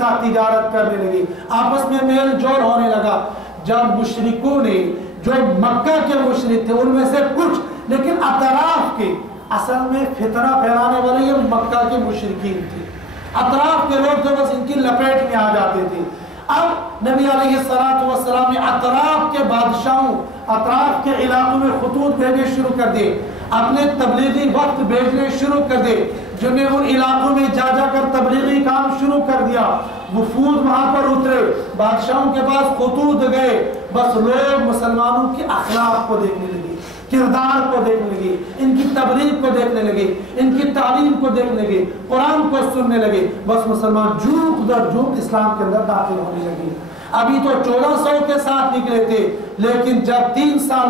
ساتھ تجارت کرنے لگی، آپس میں میل جول ہونے لگا۔ جب مشرکوں نے، جو مکہ کے مشرک تھے ان میں سے کچھ، لیکن اطراف کے، اصل میں فتنہ پھیلانے والے یہ مکہ کے مشرکین تھے، اطراف کے لوگ تو بس ان کی لپیٹ میں آ جاتے تھے۔ اب نبی علیہ السلام نے اطراف کے بادشاہوں، اطراف کے علاقوں میں خطوط بھیجنے شروع کر دیے، اپنے تبلیغی وقت بھیجنے شروع کر دے، جنہیں ان علاقوں میں جا جا کر تبلیغی کام شروع کر دیا۔ وفود وہاں پر اترے، بادشاہوں کے پاس خطوط گئے، بس لوگ مسلمانوں کے اخلاق کو دیکھنے لگے، کردار کو دیکھنے لگے، ان کی تبلیغ کو دیکھنے لگے، ان کی تعلیم کو دیکھنے لگے، قرآن کو سننے لگے، بس مسلمان جھوک در جھوک اسلام کے اندر داخل ہونے لگے۔ ابھی تو 1400 کے ساتھ نکلے تھے، لیکن جب 2 سال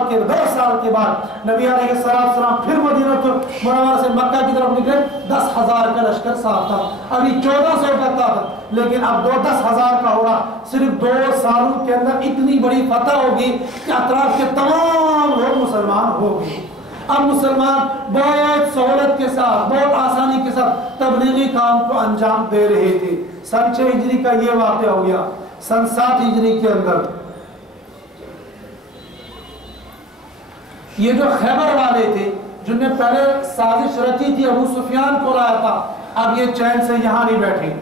کے بعد نبی علیہ السلام پھر مدینہ منورہ سے مکہ کی طرف نکلے، 10,000 کا لشکر ساتھ تھا، ابھی 1400 کا تھا، لیکن اب 10,000 کا ہو رہا۔ صرف 2 سالوں کے اندر اتنی بڑی فتح ہوگی کہ اطراف کے تمام لوگ مسلمان ہو گئے۔ اب مسلمان بہت سہولت کے ساتھ، بہت آسانی کے ساتھ تبلیغی کام کو انجام دے رہے تھے۔ سن 6 ہجری کا یہ واقعہ ہو گیا۔ سن 7 ہجری کے اندر یہ جو خیبر والے تھے، جن نے پہلے سازش رچی تھی، ابو سفیان کو لایا تھا، اب یہ چین سے یہاں نہیں بیٹھے،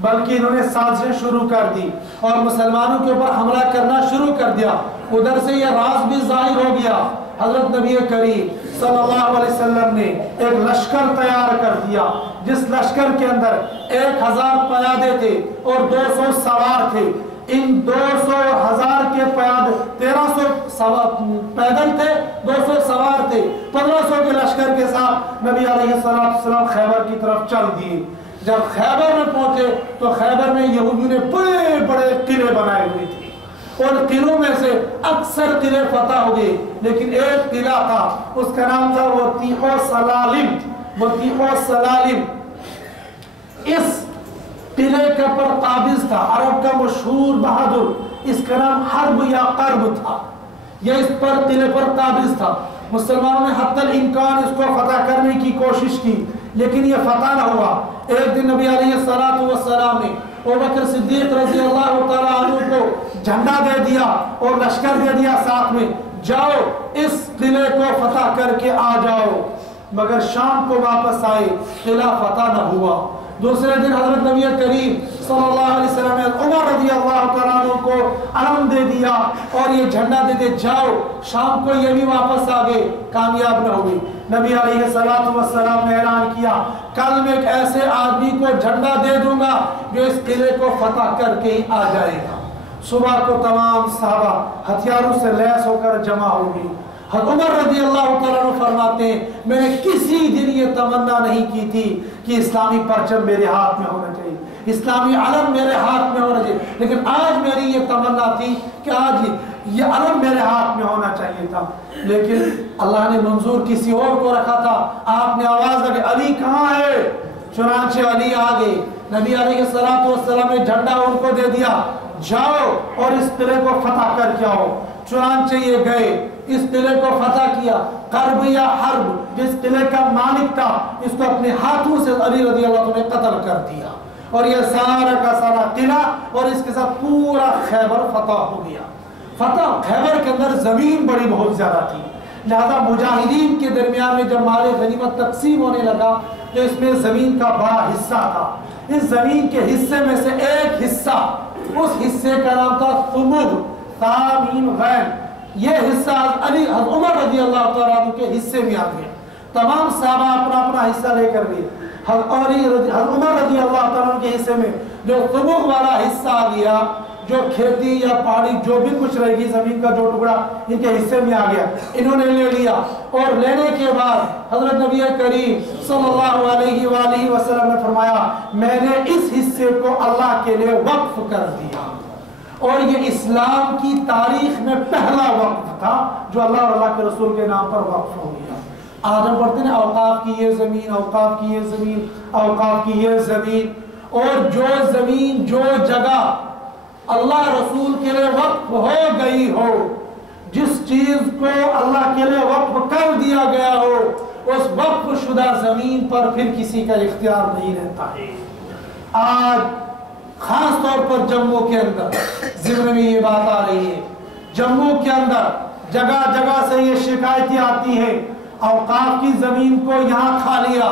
بلکہ انہوں نے سازشیں شروع کر دی اور مسلمانوں کے اوپر حملہ کرنا شروع کر دیا۔ ادھر سے یہ راز بھی ظاہر ہو گیا، حضرت نبی کریم صلی اللہ علیہ وسلم نے ایک لشکر تیار کر دیا، جس لشکر کے اندر 1000 پیادے تھے اور 200 سوار تھے۔ ان 200 1000 کے پیادے، 1300 پیدل تھے، 200 سوار تھے، 1500 کے لشکر کے ساتھ نبی علیہ السلام خیبر کی طرف چل دیے۔ جب خیبر میں پہنچے تو خیبر میں یہودیوں نے بڑے بڑے قلعے بنائے ہوئے تھے، اور قلعوں میں سے اکثر قلعے فتح ہو گئے، لیکن ایک قلعہ تھا، اس کا نام تھا وطیح سلالم۔ وطیح سلالم اس قلعے کے پر قابض تھا، عرب کا مشہور بہادر، اس کا نام حرب یا قرب تھا، یہ اس پر قلعے پر قابض تھا۔ مسلمانوں نے حتی الامکان اس کو فتح کرنے کی کوشش کی، لیکن یہ فتح نہ ہوا۔ ایک دن نبی علیہ السلام نے ابوبکر صدیق رضی اللہ تعالیٰ عنہ کو جھنڈا دے دیا اور لشکر دے دیا ساتھ میں، جاؤ اس قلعے کو فتح کر کے آ جاؤ، مگر شام کو واپس آئے، قلعہ فتح نہ ہوا۔ دوسرے دن حضرت نبی کریم صلی اللہ علیہ وسلم نے عمر رضی اللہ تعالیٰ عنہ کو علم دے دیا اور یہ جھنڈا دے دے، جاؤ، شام کو یہ بھی واپس آگئے، کامیاب نہ ہوئی۔ نبی علیہ السلام نے اعلان کیا، کل میں ایک ایسے آدمی کو جھنڈا دے دوں گا جو اس قلعے کو فتح کر کے ہی آ جائے گا۔ صبح کو تمام صحابہ ہتھیاروں سے لیس ہو کر جمع ہو گئی۔ عمر رضی اللہ تعالیٰ عنہ فرماتے ہیں، میں نے کسی دن یہ تمنا نہیں کی تھی کہ اسلامی پرچم میرے ہاتھ میں ہونا چاہیے، اسلامی علم میرے ہاتھ میں ہونا چاہیے، لیکن آج میری یہ تمنا تھی کہ آج یہ علم میرے ہاتھ میں ہونا چاہیے تھا، لیکن اللہ نے منظور کسی اور کو رکھا تھا۔ آپ نے آواز لگی، علی کہاں ہے؟ چنانچہ علی آگئے، نبی علیہ السلام نے جھنڈا ان کو دے دیا، جاؤ اور اس قلعے کو فتح کر کے آؤ۔ چنانچہ یہ گئے، اس قلعے کو فتح کیا۔ قرب یا حرب جس قلعے کا مالک تھا، اس کو اپنے ہاتھوں سے علی رضی اللہ عنہ نے قتل کر دیا، اور یہ سارا کا سارا قلعہ اور اس کے ساتھ پورا خیبر فتح ہو گیا۔ فتح خیبر کے اندر زمین بڑی بہت زیادہ تھی، لہذا مجاہدین کے درمیان میں جب مال غنیمت تقسیم ہونے لگا تو اس میں زمین کا بڑا حصہ تھا۔ اس زمین کے حصے میں سے ایک حصہ، اس حصے کا نام تھا ثمود، تامیم غین، یہ حصہ علی عمر رضی اللہ تعالیٰ عنہ کے حصے میں آ گیا۔ تمام صحابہ اپنا اپنا حصہ لے کر گئے۔ عمر رضی اللہ تعالیٰ عنہ کے حصے میں جو ثمود والا حصہ آ گیا، جو کھیتی یا پہاڑی جو بھی کچھ رہے گی، زمین کا جو ٹکڑا ان کے حصے میں آ گیا، انہوں نے لے لیا، اور لینے کے بعد حضرت نبی کریم صلی اللہ علیہ وآلہ وسلم نے فرمایا، میں نے اس حصے کو اللہ کے لیے وقف کر دیا، اور یہ اسلام کی تاریخ میں پہلا وقف تھا جو اللہ اور اللہ کے رسول کے نام پر وقف ہو گیا۔ آج ہم پڑھتے ہیں اوقاف کی یہ زمین، اوقاف کی یہ زمین، اوقاف کی یہ زمین، اور جو زمین جو جگہ اللہ رسول کے لیے وقف ہو گئی ہو، جس چیز کو اللہ کے لیے وقف کر دیا گیا ہو، اس وقف شدہ زمین پر پھر کسی کا اختیار نہیں رہتا ہے۔ آج خاص طور तौर पर जम्मू के अंदर जिम्मे में ये बात आ रही है, जम्मू के अंदर जगह जगह से ये शिकायतें आती हैं, औकाफ की जमीन को यहाँ खा लिया,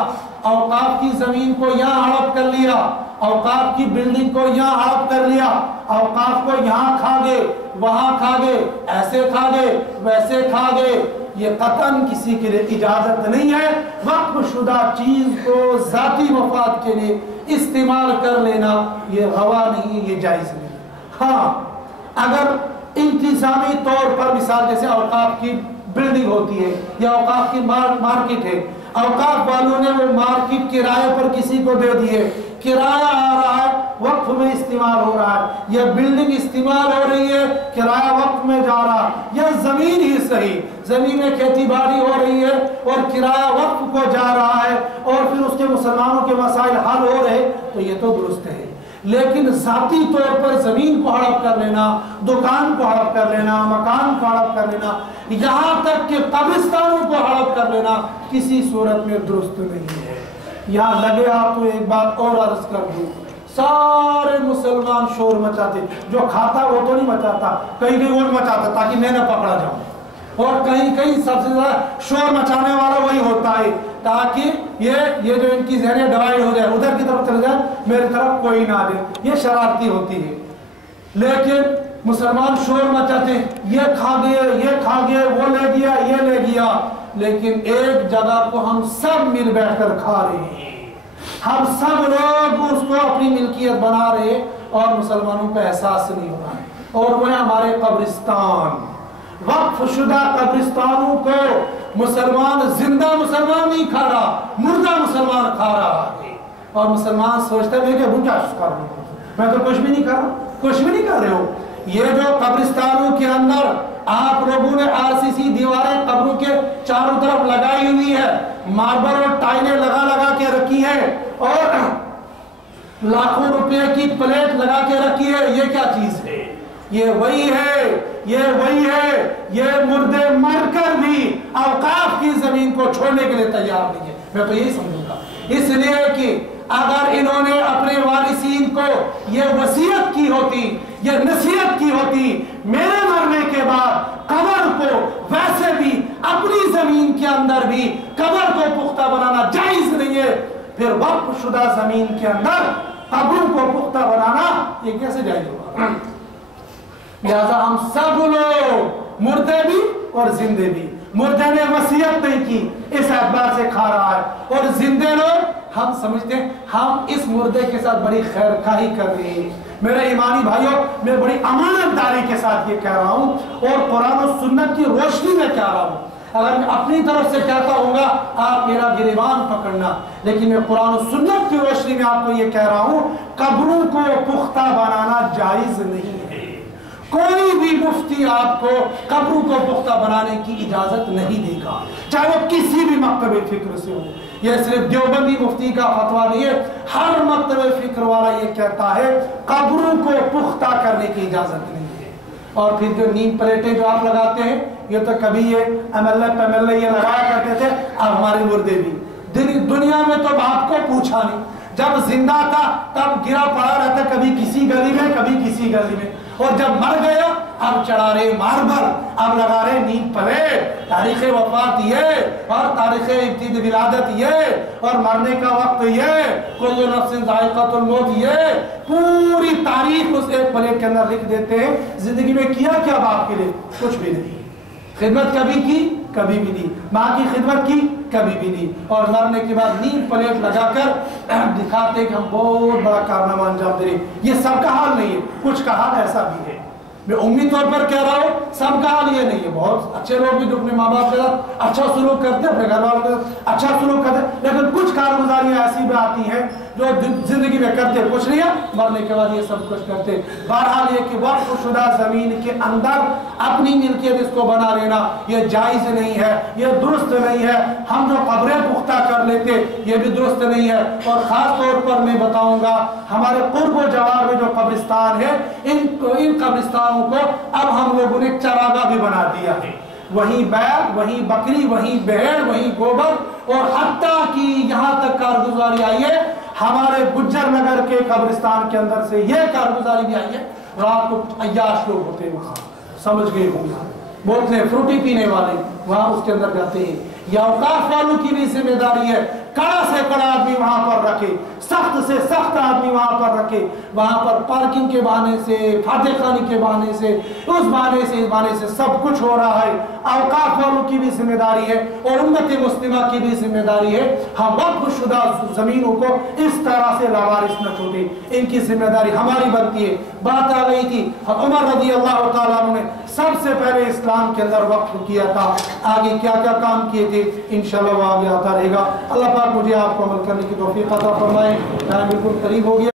औकाफ की जमीन को यहाँ हड़प कर लिया, औकाफ की बिल्डिंग को यहाँ हड़प कर लिया, औकाफ को यहाँ खा गए, वहाँ खा गए, ऐसे खा गए, वैसे खा गए। ये कतन किसी के लिए इजाजत नहीं है। वक्फ शुदा चीज को जाती मफाद के लिए इस्तेमाल कर लेना ये गवा नहीं, ये जायज नहीं। हाँ, अगर इंतजामी तौर पर मिसाल जैसे औकाफ की बिल्डिंग होती है या औकाफ की मार्केट है, औकाफ वालों ने वो मार्केट किराए पर किसी को दे दिए, किराया आ रहा है, वक्फ में इस्तेमाल हो रहा है, यह बिल्डिंग इस्तेमाल हो रही है, किराया वक्फ में जा रहा है, यह जमीन ही सही, जमीन में खेती बाड़ी हो रही है और किराया वक्फ को जा रहा है और फिर उसके मुसलमानों के मसाइल हल हो रहे, तो ये तो दुरुस्त है। लेकिन जाती तौर पर जमीन को हड़प कर लेना, दुकान को हड़प कर लेना, मकान को हड़प कर लेना, यहाँ तक कि कब्रिस्तानों को हड़प कर लेना किसी सूरत में दुरुस्त नहीं है। यहाँ लगे आपको एक बात और अर्ज कर दूं, सारे मुसलमान शोर मचाते, जो खाता वो तो नहीं मचाता, कहीं कहीं वो मचाता ताकि मैं न पकड़ा जाऊं, और कहीं कहीं सबसे ज्यादा शोर मचाने वाला वही होता है ताकि ये जो इनकी ज़हनें डिवाइड हो जाए, उधर की तरफ चले जाए, मेरी तरफ कोई ना दे, ये शरारती होती है। लेकिन मुसलमान शोर मचाते, ये खा गए, वो ले गया, ये ले गया, लेकिन एक जगह को हम सब मिल बैठकर खा रहे हैं, हम सब लोग उसको अपनी मिल्कियत बना रहे और मुसलमानों को एहसास नहीं हो रहा है। और वो हमारे कब्रिस्तान, वक्फ शुदा कब्रिस्तानों को मुसलमान, जिंदा मुसलमान नहीं खा रहा, मुर्दा मुसलमान खा रहा है। और मुसलमान सोचता है मैं क्या कर रहा हूँ, मैं तो कुछ भी नहीं कर रहा, कुछ भी नहीं कर रहे हो। ये जो कब्रिस्तानों के अंदर आप लोगों ने आरसीसी दीवारें कब्रों के चारों तरफ लगाई हुई है, मार्बल और टाइलें लगा लगा के रखी है और लाखों रुपए की प्लेट लगा के रखी है, ये क्या चीज है? ये वही है, ये वही है, ये मुर्दे मरकर भी औकाफ की जमीन को छोड़ने के लिए तैयार नहीं है। मैं तो यही समझूंगा, इसलिए कि अगर इन्होंने अपने वारिसीन को ये वसीयत की होती, ये नसीहत की होती, मेरे मरने के बाद कब्र को वैसे भी अपनी जमीन के अंदर भी कब्र को पुख्ता बनाना जायज नहीं है, फिर वक्फ शुदा जमीन के अंदर कब्रों को पुख्ता बनाना ये कैसे जायज होगा? लिहाजा हम सब लोग, मुर्दे भी और जिंदे भी, मुर्दे ने वसीयत नहीं की इस एतबार से खा रहा है, और जिंदे लोग हम समझते हैं हम इस मुर्दे के साथ बड़ी खैरखाही कर रहे हैं। मेरे ईमानी भाइयों, मैं बड़ी अमानतदारी के साथ ये कह रहा हूँ और कुरान और सुन्नत की रोशनी में कह रहा हूँ। अगर मैं अपनी तरफ से कहता हूँगा आप मेरा गिरबान पकड़ना, लेकिन मैं कुरान और सुन्नत की रोशनी में आपको ये कह रहा हूँ, कब्रों को पुख्ता बनाना जायज नहीं है। कोई भी मुफ्ती आपको कब्रों को पुख्ता बनाने की इजाजत नहीं देगा, चाहे वो किसी भी मकतबे फिक्र से हो। यह सिर्फ देवबंदी मुफ्ती का फतवा नहीं है, हर मकतबे फिक्र वाला ये कहता है कब्रों को पुख्ता करने की इजाजत नहीं है। और फिर जो नीम प्लेटें जो आप लगाते हैं, ये तो कभी ये MLA ये लगाया करते थे, अब हमारे मुर्दे भी दुनिया में तो आपको पूछा नहीं, जब जिंदा था तब गिरा पड़ा रहता, कभी किसी गली में कभी किसी गली में, और जब मर गया अब चढ़ा रहे मार्बल, अब लगा रहे नीम प्लेट, तारीख वफात ये और तारीख इब्तिदा विलादत ये और मरने का वक्त ये, कुल्लु नफ्सिन ज़ाइक़तुल मौत ये, पूरी तारीख उस एक प्लेट के अंदर लिख देते हैं। जिंदगी में किया क्या बाप के लिए? कुछ भी नहीं। खिदमत कभी की? कभी भी नहीं। माँ की खिदमत की? कभी भी नहीं। और मरने के बाद नीम प्लेट लगाकर दिखाते कि हम बहुत बड़ा कारनामा अंजाम दे रहे। ये सबका हाल नहीं है, कुछ का हाल ऐसा भी है। मैं उम्मीद तौर पर कह रहा हूँ, सबका हाल ये नहीं है। बहुत अच्छे लोग भी जो अपने माँ बाप के साथ अच्छा सुलूक करते हैं, अपने घर वालों के साथ अच्छा सुलूक करते हैं, लेकिन कुछ कारगुजारियाँ ऐसी भी आती हैं जो जिंदगी में करते कुछ नहीं है, मरने के बाद ये सब कुछ करते। बहरहाल ये कि वक्फ शुदा जमीन के अंदर अपनी मिल्कियत इसको बना लेना ये जायज नहीं है, ये दुरुस्त नहीं है। हम जो कब्रें पुख्ता कर लेते ये भी दुरुस्त नहीं है। और खास तौर पर मैं बताऊंगा, हमारे कुर्ब जवार में जो कब्रिस्तान है, इन कब्रिस्तानों को अब हम लोगों ने चरागाह भी बना दिया है। वही बैल, वही बकरी, वही भेड़, वही गोबर, और हत्ता की यहाँ तक कारगुजारी आई है, हमारे गुज्जर नगर के कब्रिस्तान के अंदर से ये कारगुजारी भी आई है। रात को अय्याश लोग होते हैं वहाँ, समझ गए होंगे, बोलते हैं फ्रूटी पीने वाले वहाँ उसके अंदर जाते हैं। या औकाफ वालों की भी जिम्मेदारी है, कड़ा से कड़ा आदमी वहां पर रखे, सख्त से सख्त आदमी वहां पर रखे। वहां पर पार्किंग के बहाने से, फाते खानी के बहाने से, उस बहाने से इस बहाने से सब कुछ हो रहा है। औकाफ वालों की भी जिम्मेदारी है और उम्मत मुस्लिमा की भी जिम्मेदारी है, हम वक्फ शुदा जमीनों को इस तरह से लावारिस न छोड़े, इनकी जिम्मेदारी हमारी बनती है। बात आ गई थी उमर रज़ी अल्लाह तआला अन्हु ने सबसे पहले इस्लाम के अंदर वक्फ किया था, आगे क्या क्या काम किए थे इंशाअल्लाह वो आगे आता रहेगा। अल्लाह पाक मुझे आपको अमल करने की तौफीक अता फरमाए। टाइम बिल्कुल करीब हो गया।